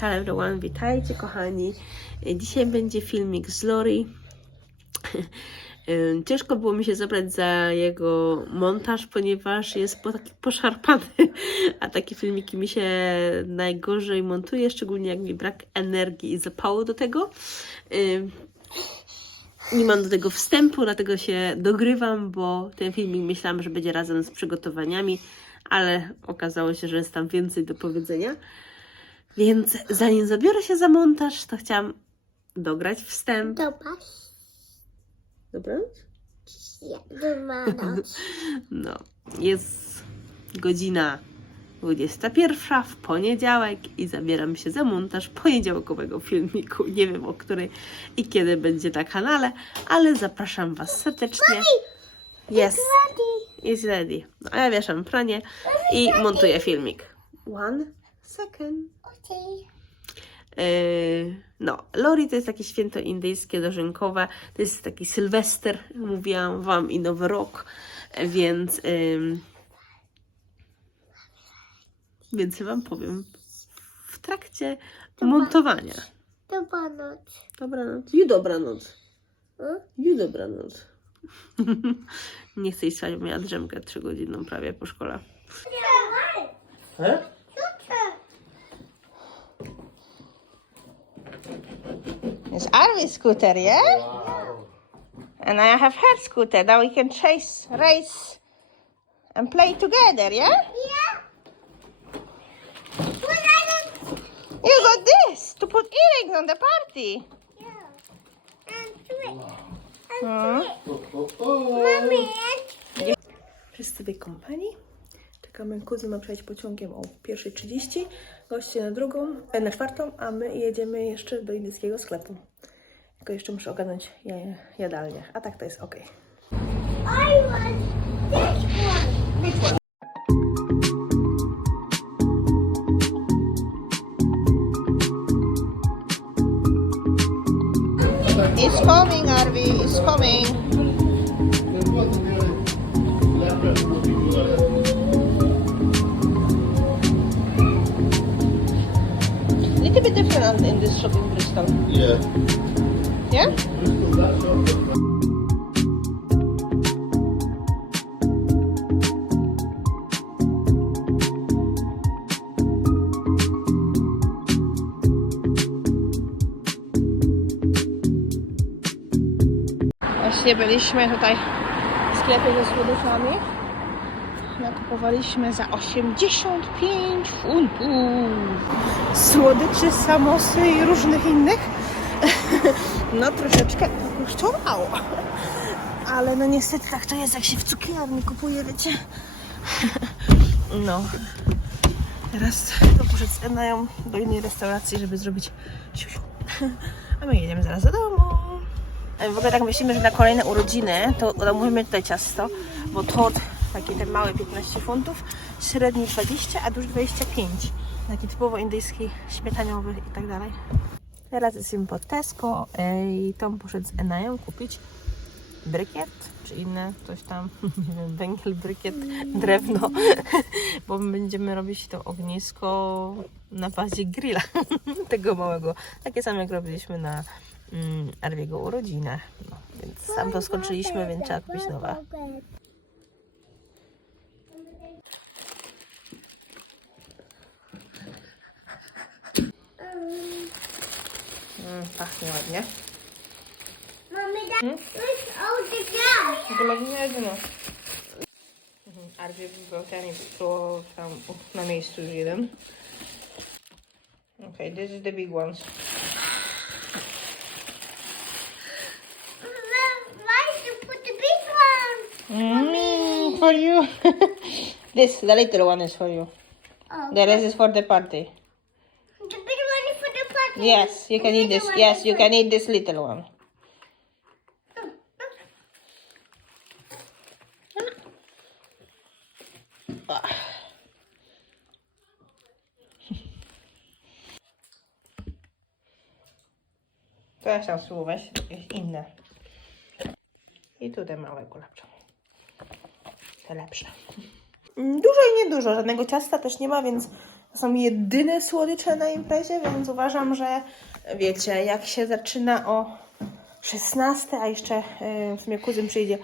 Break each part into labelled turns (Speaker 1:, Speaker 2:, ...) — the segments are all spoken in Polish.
Speaker 1: Caleb One, witajcie kochani. Dzisiaj będzie filmik z Lori. Ciężko było mi się zabrać za jego montaż, ponieważ jest po, taki poszarpany, a takie filmiki mi się najgorzej montuje, szczególnie jak mi brak energii i zapału do tego. Nie mam do tego wstępu, dlatego się dogrywam, bo ten filmik myślałam, że będzie razem z przygotowaniami, ale okazało się, że jest tam więcej do powiedzenia. Więc zanim zabiorę się za montaż, to chciałam dograć wstęp.
Speaker 2: Dobranoc.
Speaker 1: Dobranoc?
Speaker 2: Dobranoc.
Speaker 1: No, jest godzina 21 w poniedziałek i zabieram się za montaż poniedziałkowego filmiku. Nie wiem o której i kiedy będzie na kanale, ale zapraszam Was serdecznie. Jest, jest ready. No, a ja wieszam pranie i montuję filmik. One second.
Speaker 2: Okay.
Speaker 1: Yy, no, Lori to jest takie święto indyjskie dożynkowe, to jest taki sylwester, mówiłam Wam, i Nowy Rok, więc ym, więc Wam powiem w trakcie montowania.
Speaker 2: Dobranoc.
Speaker 1: Dobranoc. Ju dobranoc.
Speaker 2: Hmm?
Speaker 1: Ju dobranoc. Nie chcę iść spać, bo miała drzemkę 3 godzinną prawie po szkole. E? It's Arby's scooter, yeah? And I have her scooter. Now we can chase, race, and play together, yeah?
Speaker 2: Yeah. But I don't.
Speaker 1: You got this to put earrings on the party.
Speaker 2: Yeah. And three.
Speaker 1: Hmm?
Speaker 2: Mommy.
Speaker 1: Wszyscy wykąpani. Czekamy, kuzyn ma przejść pociągiem o 1.30, goście na drugą, e, na czwartą, a my jedziemy jeszcze do indyjskiego sklepu. Tylko jeszcze muszę ogarnąć ja- jadalnię, a tak to jest ok.
Speaker 2: I want this one.
Speaker 1: It's coming, Arvi, it's coming. Different in this shop in Bristol.
Speaker 3: Yeah.
Speaker 1: Yeah? Właśnie byliśmy tutaj w sklepie ze słodyczami. Nakupowaliśmy za 85 funtów. Słodyczy, samosy i różnych innych. No troszeczkę kosztowało. Ale no niestety tak to jest, jak się w cukierni kupuje, wiecie. No. Teraz to poszedł z Enają do innej restauracji, żeby zrobić siusiu. A my jedziemy zaraz do domu. E, W ogóle tak myślimy, że na kolejne urodziny to zamówimy tutaj ciasto, bo tort taki ten mały 15 funtów, średni 20, a duży 25. Taki typowo indyjski, śmietaniowy i tak dalej. Teraz jesteśmy pod Tesco i Tom poszedł z Enają kupić brykiet, czy inne coś tam, nie wiem, węgiel, brykiet, drewno, bo my będziemy robić to ognisko na bazie grilla, tego małego. Takie same jak robiliśmy na mm, Arwiego urodzinach. No, więc sam to skończyliśmy, więc trzeba kupić nowe. Mm, pachnie ładnie.
Speaker 2: Mommy, that's all the gas.
Speaker 1: Golownia jedyna. Arwie wybrał ten i było tam na miejscu już jeden. Okay, this is the big ones.
Speaker 2: Why did you put the big one?
Speaker 1: Mm, for you. this, the little one is for you.
Speaker 2: Oh,
Speaker 1: The rest is for the party. Yes, you can eat this. Yes, you can eat this little one. Teraz tam spróbować jakieś inne. I tutaj małego lepsze. Te lepsze. Dużo i niedużo, żadnego ciasta też nie ma, więc są jedyne słodycze na imprezie, więc uważam, że wiecie, jak się zaczyna o 16, a jeszcze yy, w sumie kuzyn przyjdzie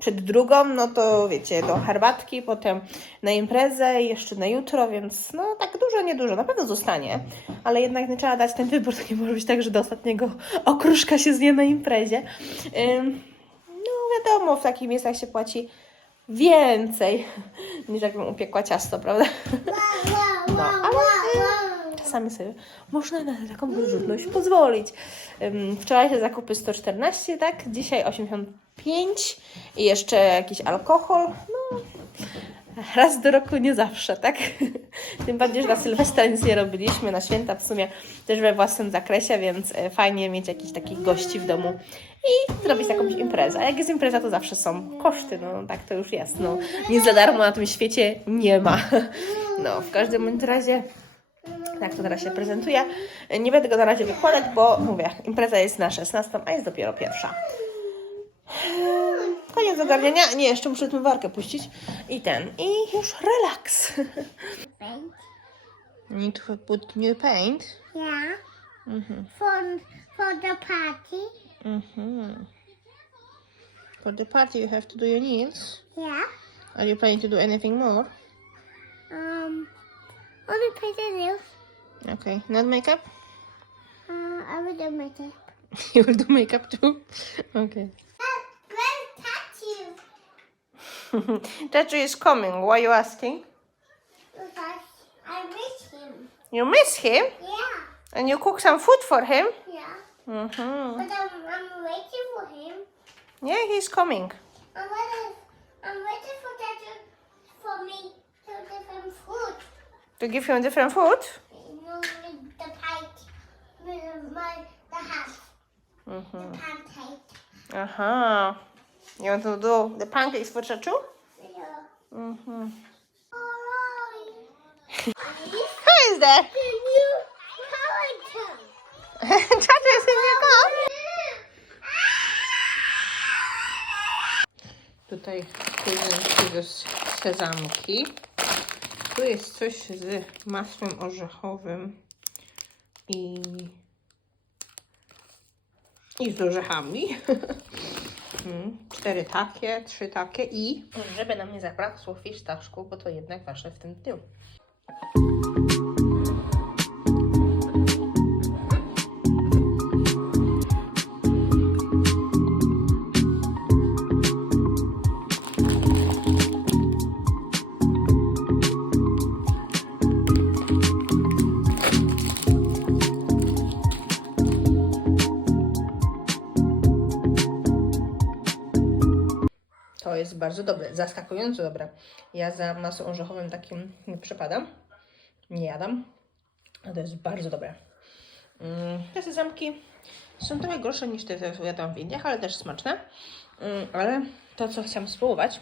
Speaker 1: przed drugą, no to wiecie, do herbatki, potem na imprezę jeszcze na jutro, więc no tak dużo, niedużo, na pewno zostanie, ale jednak nie trzeba dać ten wybór, to nie może być tak, że do ostatniego okruszka się zje na imprezie. No wiadomo, w takich miejscach się płaci więcej niż jakbym upiekła ciasto, prawda? No, ale y, czasami sobie można na taką wyrzutność pozwolić. Ym, Wczorajsze zakupy 114, tak? Dzisiaj 85 i jeszcze jakiś alkohol. No, raz do roku nie zawsze, tak? Tym bardziej, że na Sylwestra nic nie robiliśmy, na święta w sumie też we własnym zakresie, więc e, fajnie mieć jakichś takich gości w domu i zrobić jakąś imprezę. A jak jest impreza, to zawsze są koszty, no tak to już jest. No, nic za darmo na tym świecie nie ma. No, w każdym razie tak to teraz się prezentuje. Nie będę go na razie wykładać, bo mówię, impreza jest na 16, a jest dopiero pierwsza. Koniec ogarniania. Nie, jeszcze muszę zmywarkę puścić. I ten. I już relaks. Need to put new paint.
Speaker 2: Yeah.
Speaker 1: Mhm.
Speaker 2: For for the party.
Speaker 1: Mhm. For the party you have to do your nails.
Speaker 2: Yeah.
Speaker 1: Are you planning to do anything more?
Speaker 2: Um. Only pay the nails.
Speaker 1: Okay. Not makeup?
Speaker 2: Uh, I will do makeup.
Speaker 1: you will do makeup too? Okay. Tattoo is coming. Why are you asking?
Speaker 2: Because I miss him.
Speaker 1: You miss him?
Speaker 2: Yeah.
Speaker 1: And you cook some food for him?
Speaker 2: Yeah.
Speaker 1: Mm-hmm.
Speaker 2: But I'm, I'm waiting for him.
Speaker 1: Yeah, he's coming.
Speaker 2: I'm waiting. I'm waiting for to, for me to give him food.
Speaker 1: To give him different food?
Speaker 2: With the pipe, my the house,
Speaker 1: Mm-hmm.
Speaker 2: the pancake.
Speaker 1: Uh-huh. You want to do the pancakes for Chachu?
Speaker 2: Yeah.
Speaker 1: Mm-hmm. Who is there? Chachu is in your car. Tutaj kuzyn przywiózł sezamki. Tu jest coś z masłem orzechowym i, i z orzechami. Mm, Cztery takie, trzy takie i żeby nam nie zabrakło fisztaszku, bo to jednak ważne w tym dniu. Jest bardzo dobre, zaskakująco dobre. Ja za masą orzechowym takim nie przepadam, nie jadam, a to jest bardzo dobre. Mm, Te sezamki są trochę gorsze niż te, co jadłam w Indiach, ale też smaczne. Mm, Ale to, co chciałam spróbować,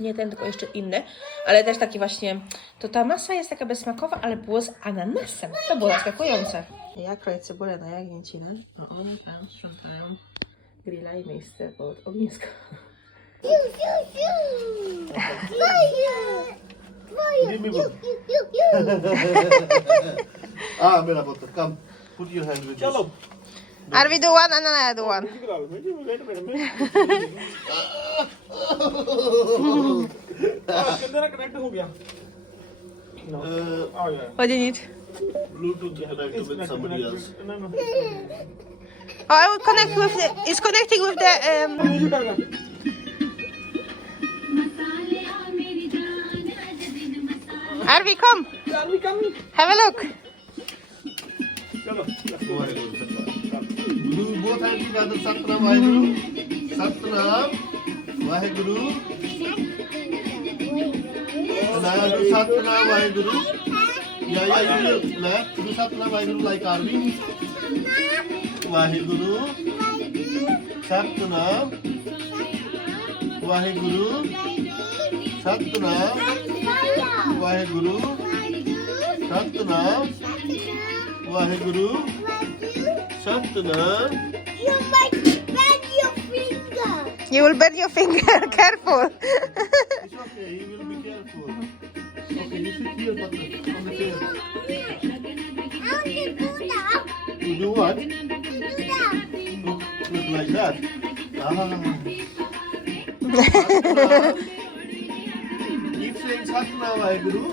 Speaker 1: nie ten, tylko jeszcze inny, ale też taki właśnie, to ta masa jest taka bezsmakowa, ale było z ananasem. To było zaskakujące. Ja kroję cebulę na jagnięcinę, a oni tam sprzątają grilla i miejsce pod ognisko.
Speaker 2: You, you, you. Fire. Fire.
Speaker 3: Give me
Speaker 2: You,
Speaker 3: one.
Speaker 2: you, you, you.
Speaker 3: Ah, मेरा पुत्र come put your hand with
Speaker 4: चलो
Speaker 3: this.
Speaker 1: Are we do one and another one?
Speaker 4: फिलहाल में जी wait minute किधर कनेक्ट हो गया no
Speaker 3: Uh,
Speaker 4: आ गया
Speaker 1: What do you need?
Speaker 3: Bluetooth connected with somebody else.
Speaker 4: no no
Speaker 1: Oh, I will connect with the. It's connecting with the. Um, Arvi, come.
Speaker 4: Arvi, come.
Speaker 1: Have a look.
Speaker 3: Guru, both hands together. Vaheguru. Vaheguru. Vaheguru. Yeah, yeah, you look left. Vaheguru like Arvi. Vaheguru. Vaheguru. Vaheguru. Satnam. Vaheguru. Satnam. Vaheguru. Satnam.
Speaker 2: You might bend your finger.
Speaker 1: You will burn your finger. Careful.
Speaker 3: It's okay, he will be careful. Okay, you sit here, Patra, on the chair.
Speaker 2: How do you do that?
Speaker 3: You do what?
Speaker 2: You do that.
Speaker 3: Look, look like that. Ah. Satnam. Keep saying Satnam, Vaheguru.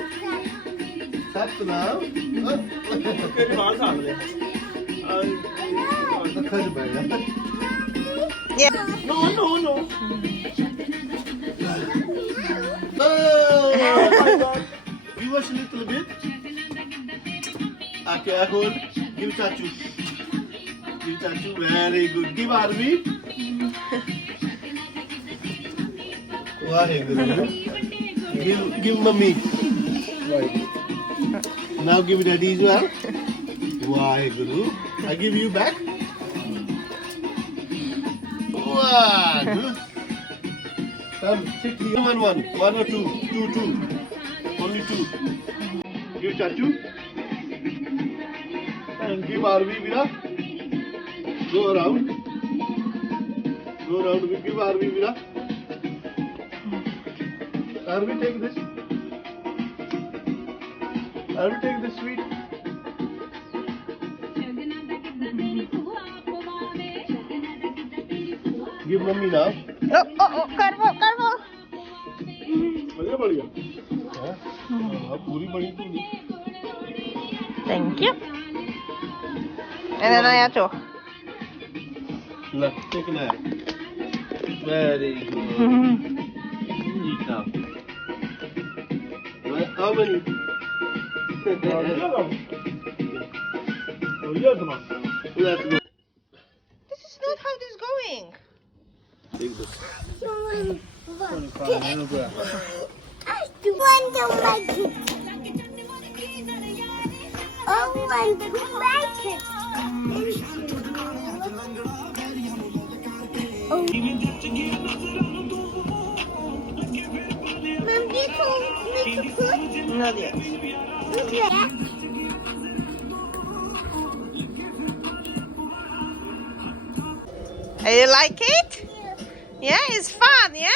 Speaker 3: Satnam.
Speaker 4: ਤੇਰੇ ਬਾਲ ਸਾੜ ਦੇ
Speaker 3: ਅੱਖਾਂ 'ਚ ਪੈ ਗਿਆ
Speaker 4: ਨੋ ਨੋ ਨੋ
Speaker 3: Oh, Give us a little bit. Okay, I hold. Give Chachu. Give Chachu. Very good. Give Arvi. Vaheguru. Give, give Mummy. Now give Daddy as well. guru I give you back. One. Come, sit here. One, one. One or two. Two, two. Only two. Give Chachu. And give Arvi, Vira. Go around. Go around. Give Arvi, Vira. Are we taking this? Are we taking this sweet? Give mommy now.
Speaker 1: Oh, oh, oh,
Speaker 4: carbo, carbo.
Speaker 3: बढ़िया puri अब पूरी
Speaker 1: Thank you.
Speaker 3: Thank ya and नया चो
Speaker 4: लग Very good. Very
Speaker 3: good Comedy.
Speaker 1: This is not how this is going.
Speaker 2: Mom, you told me to put Put that.
Speaker 1: Uh, You like it? Yeah, it's fun, yeah?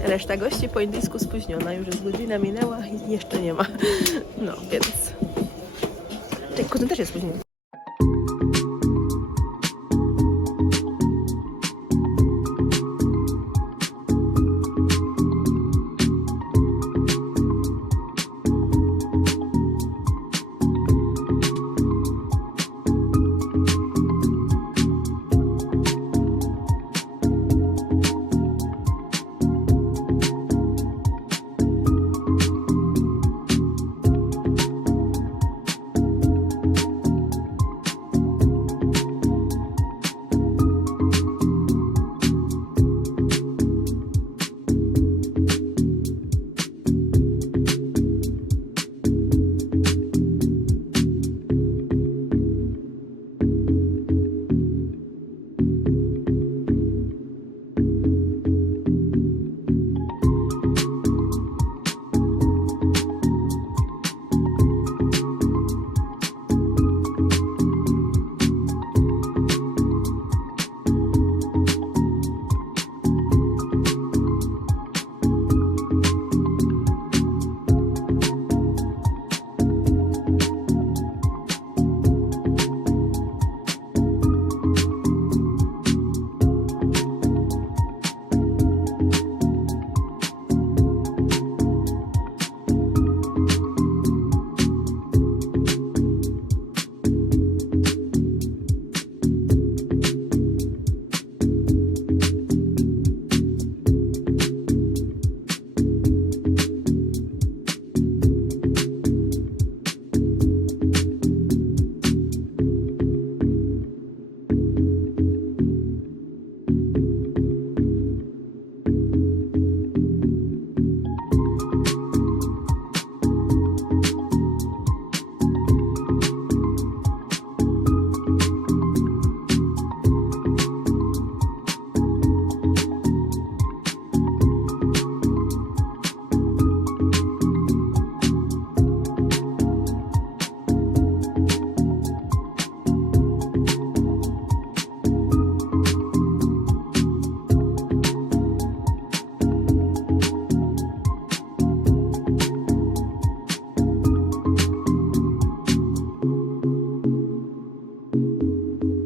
Speaker 1: Reszta gości po indyjsku spóźniona, już jest godzina minęła i jeszcze nie ma. No, więc... Czekaj, kuzyn też jest spóźniony.